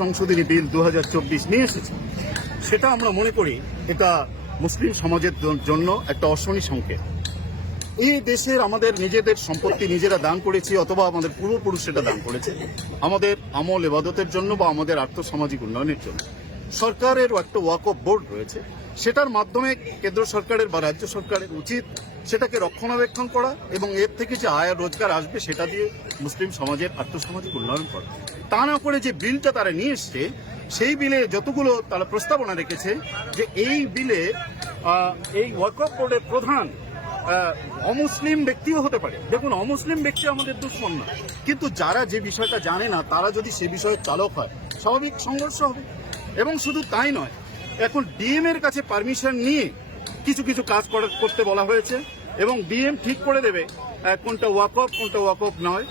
সংশোধনী বিল 2024 নিয়ে এসেছে, সেটা আমরা মনে করি এটা মুসলিম সমাজের জন্য একটা অশনি সংকেত। এই দেশের আমাদের নিজেদের সম্পত্তি নিজেরা দান করেছি, অথবা আমাদের পূর্বপুরুষেরা দান করেছে আমাদের আমল ইবাদতের জন্য বা আমাদের আর্থসামাজিক উন্নয়নের জন্য। সরকারের একটা ওয়াকফ বোর্ড রয়েছে, সেটার মাধ্যমে কেন্দ্র সরকারের বা রাজ্য সরকারের উচিত সেটাকে রক্ষণাবেক্ষণ করা এবং এর থেকে যে আয় রোজগার আসবে সেটা দিয়ে মুসলিম সমাজের আর্থসামাজিক উন্নয়ন করা। তা না করে যে বিলটা তারা নিয়ে এসছে, সেই বিলে যতগুলো তারা প্রস্তাবনা রেখেছে যে এই বিলে এই ওয়াকফ বোর্ডের প্রধান অমুসলিম ব্যক্তিও হতে পারে। দেখুন, অমুসলিম ব্যক্তি আমাদের দুশ্মন না, কিন্তু যারা যে বিষয়টা জানে না তারা যদি সে বিষয়ে চালক হয়, স্বাভাবিক সংঘর্ষ হবে। এবং শুধু তাই নয়, এখন ডিএম এর কাছে পারমিশন নিয়ে কিছু কিছু কাজ করতে বলা হয়েছে এবং ডিএম ঠিক করে দেবে কোনটা ওয়াকফ কোনটা ওয়াকফ নয়।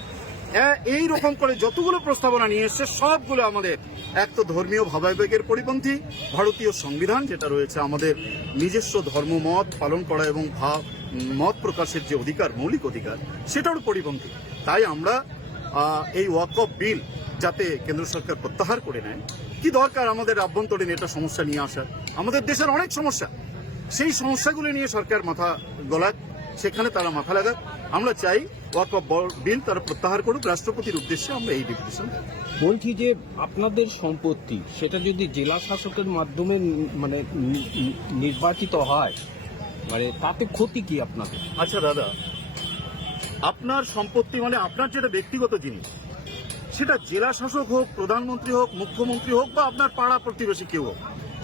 এই রকম করে যতগুলো প্রস্তাবনা নিয়ে এসছে সবগুলো আমাদের এক তো ধর্মীয় ভাবাবেগের পরিপন্থী, ভারতীয় সংবিধান যেটা রয়েছে আমাদের নিজস্ব ধর্মমত পালন করা এবং মত প্রকাশের যে অধিকার, মৌলিক অধিকার, সেটারও পরিপন্থী। তাই আমরা এই ওয়াকফ বিল যাতে কেন্দ্র সরকার প্রত্যাহার করে নেয়। কি দরকার আমাদের আভ্যন্তরীণ এটা সমস্যা নিয়ে আসার? আমাদের দেশের অনেক সমস্যা, সেই সমস্যাগুলো নিয়ে সরকার মাথা গলাক, সেখানে তারা মাথা লাগাক। আমরা চাই ওয়াকফ বিল তারা প্রত্যাহার করুক। রাষ্ট্রপতির উদ্দেশ্যে আমরা এই ডেপুটেশন বলছি যে আপনাদের সম্পত্তি সেটা যদি জেলা শাসকের মাধ্যমে মানে নির্বাচিত হয়, মানে তাতে ক্ষতি কি আপনাদের? আচ্ছা দাদা, আপনার সম্পত্তি মানে আপনার যেটা ব্যক্তিগত জিনিস, সেটা জেলা শাসক হোক, প্রধানমন্ত্রী হোক, মুখ্যমন্ত্রী হোক বা আপনার পাড়া প্রতিবেশী কেউ হোক,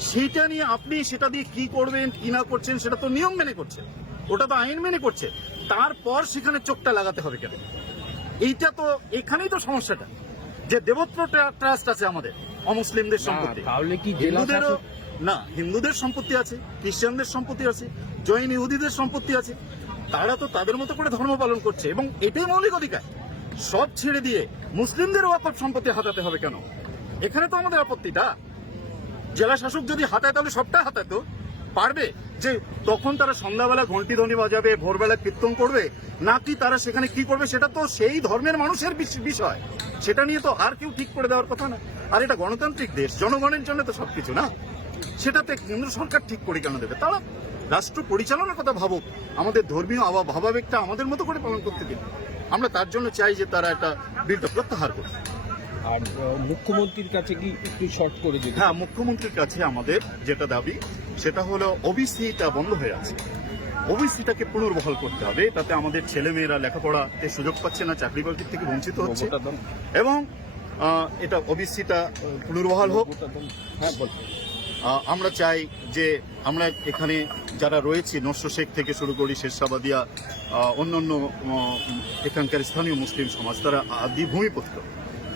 সেইটা নিয়ে আপনি সেটা দিয়ে কি করবেন কি না করছেন সেটা তো নিয়ম মেনে করছেন, ওটা তো আইন মেনে করছে। তারপর সেখানে চোখটা লাগাতে হবে কেন? এইটা তো এখানেই তো সমস্যাটা, যে দেবত্র ট্রাস্ট আছে আমাদের অমুসলিমদের সম্পত্তি। তাহলে কি জেলা শাসক না, হিন্দুদের সম্পত্তি আছে, খ্রিস্টানদের সম্পত্তি আছে, জৈন ইহুদিদের সম্পত্তি আছে, তারা তো তাদের মতো করে ধর্ম পালন করছে এবং এটাই মৌলিক অধিকার। সব ছেড়ে দিয়ে মুসলিমদের ওয়াকফ সম্পত্তি হাতাতে হবে কেন? এখানে তো আমাদের আপত্তিটা। জেলা শাসক যদি হাতায় তাহলে সবটা হাতাতে পারবে, যে তখন তারা সন্ধ্যাবেলা ঘন্টি ধ্বনি বাজাবে, ভোরবেলা কীর্তন করবে, নাকি তারা সেখানে কি করবে সেটা তো সেই ধর্মের মানুষের বিষয়, সেটা নিয়ে তো আর কেউ ঠিক করে দেওয়ার কথা না। আর এটা গণতান্ত্রিক দেশ, জনগণের জন্য তো সবকিছু না, সেটাতে কেন্দ্র সরকার ঠিক করে কেন দেবে? তারা রাষ্ট্র পরিচালনার কথা ভাবুক, আমাদের ধর্মীয় ভাবাবেগটা আমাদের মতো করে পালন করতে দিন। আমরা তার জন্য চাই যে তারা একটা বিলটা প্রত্যাহার করবে। আর মুখ্যমন্ত্রীর কাছে কি একটু শর্ট করে দিন? হ্যাঁ, মুখ্যমন্ত্রীর কাছে আমাদের যেটা দাবি সেটা হলো ওবিসিটা বন্ধ হয়ে আছে, ওবিসিটাকে পুনর্বহাল করতে হবে। তাতে আমাদের ছেলেমেয়েরা লেখাপড়াতে সুযোগ পাচ্ছে না, চাকরি বাকরি থেকে বঞ্চিত হচ্ছে, এবং এটা ওবিসিটা পুনর্বহাল হোক। হ্যাঁ, বল। আমরা চাই যে আমরা এখানে যারা রয়েছি, নস্র শেখ থেকে শুরু করি, শেরশাবাদিয়া, অন্যান্য এখানকার স্থানীয় মুসলিম সমাজ, তারা আদি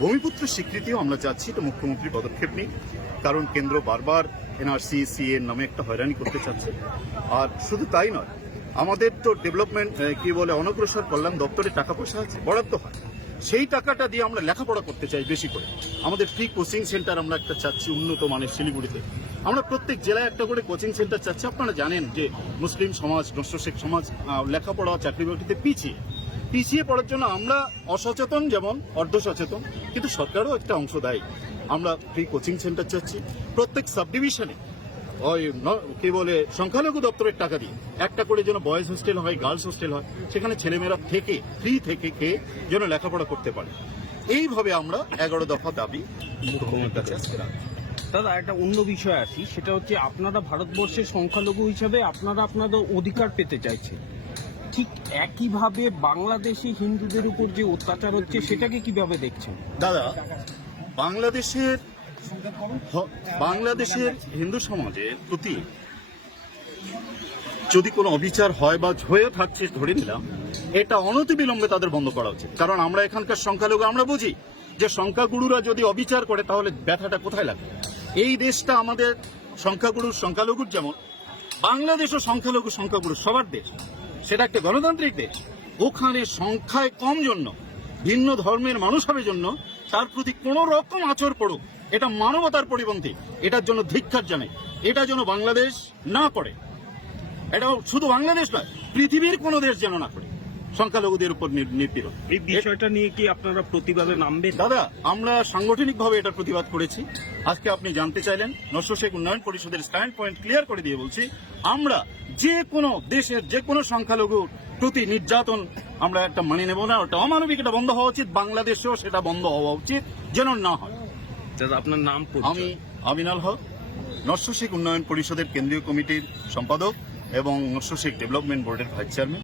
ভূমিপুত্রের স্বীকৃতিও আমরা চাচ্ছি। তো মুখ্যমন্ত্রী পদক্ষেপ নিই, কারণ কেন্দ্র বারবার এনআরসি সিএ নামে একটা হয়রানি করতে চাচ্ছে। আর শুধু তাই নয়, আমাদের তো ডেভেলপমেন্ট কি বলে অনগ্রসর কল্যাণ দপ্তরে টাকা পয়সা আছে, বরাদ্দ হয়, সেই টাকাটা দিয়ে আমরা লেখাপড়া করতে চাই বেশি করে। আমাদের ফ্রি কোচিং সেন্টার আমরা একটা চাচ্ছি উন্নত মানের শিলিগুড়িতে। আমরা প্রত্যেক জেলায় একটা করে কোচিং সেন্টার চাচ্ছি। আপনারা জানেন যে মুসলিম সমাজ, নস্র শেখ সমাজ লেখাপড়া চাকরি বাকরিতে পিছিয়ে পড়ার জন্য আমরা অসচেতন, যেমন অর্ধ সচেতন, কিন্তু সরকারও একটা অংশ দায়ী। আমরা ফ্রি কোচিং সেন্টার চাচ্ছি প্রত্যেক সাব ডিভিশনে, ওই কি বলে সংখ্যালঘু দপ্তরের টাকা দিয়ে একটা করে যেন বয়েজ হোস্টেল হয়, গার্লস হোস্টেল হয়, সেখানে ছেলেমেয়েরা ফ্রি থেকে খেয়ে যেন লেখাপড়া করতে পারে। এইভাবে আমরা 11 দফা দাবি মুখ্যমন্ত্রীর কাছে আজকে রাখবো। দাদা, একটা অন্য বিষয় আসি, সেটা হচ্ছে আপনারা ভারতবর্ষের সংখ্যালঘু হিসাবে আপনারা আপনাদের অধিকার পেতে চাইছেন, ঠিক একইভাবে বাংলাদেশি হিন্দুদের উপর যে অত্যাচার হচ্ছে সেটাকে কিভাবে দেখছেন? দাদা, বাংলাদেশের হিন্দু সমাজের প্রতি যদি কোনো অবিচার হয় বা হয়ে থাকছে, ধরে নিলাম, এটা অনতিবিলম্বে তাদের বন্ধ করা উচিত। কারণ আমরা এখানকার সংখ্যালঘু, আমরা বুঝি যে সংখ্যাগুরুরা যদি অবিচার করে তাহলে ব্যথাটা কোথায় লাগে। এই দেশটা আমাদের সংখ্যালঘুর যেমন, বাংলাদেশও সংখ্যাগুরু সবার দেশ, সেটা একটা গণতান্ত্রিক দেশ। ওখানে সংখ্যায় কম জন্য, ভিন্ন ধর্মের মানুষ হবে জন্য তার প্রতি কোন রকম আচর পড়ুক, এটা মানবতার পরিপন্থী। এটার জন্য ধিক্কার জানাই। এটা যেন বাংলাদেশ না করে, এটা শুধু বাংলাদেশ নয়, পৃথিবীর কোনো দেশ যেন না করে। সংখ্যালঘুদের উপর নিপীড়ন। এই বিষয়টা নিয়ে কি আপনারা প্রতিবাদে নামবেন? দাদা, আমরা সাংগঠনিকভাবে এটার প্রতিবাদ করেছি। আজকে আপনি জানতে চাইলেন, নস্য শেখ উন্নয়ন পরিষদের স্ট্যান্ড পয়েন্ট ক্লিয়ার করে দিয়ে বলছি, আমরা যে কোনো দেশের যে কোনো সংখ্যালঘুর প্রতি নির্যাতন আমরা একটা মানে নেব না। ওটা অমানবিক, এটা বন্ধ হওয়া উচিত। বাংলাদেশেও সেটা বন্ধ হওয়া উচিত, যেন না হয়। দাদা, আপনার নাম আমি আমিনাল হক, নস্য শেখ উন্নয়ন পরিষদের কেন্দ্রীয় কমিটির সম্পাদক এবং নস্য শেখ ডেভেলপমেন্ট বোর্ডের ভাইস চেয়ারম্যান।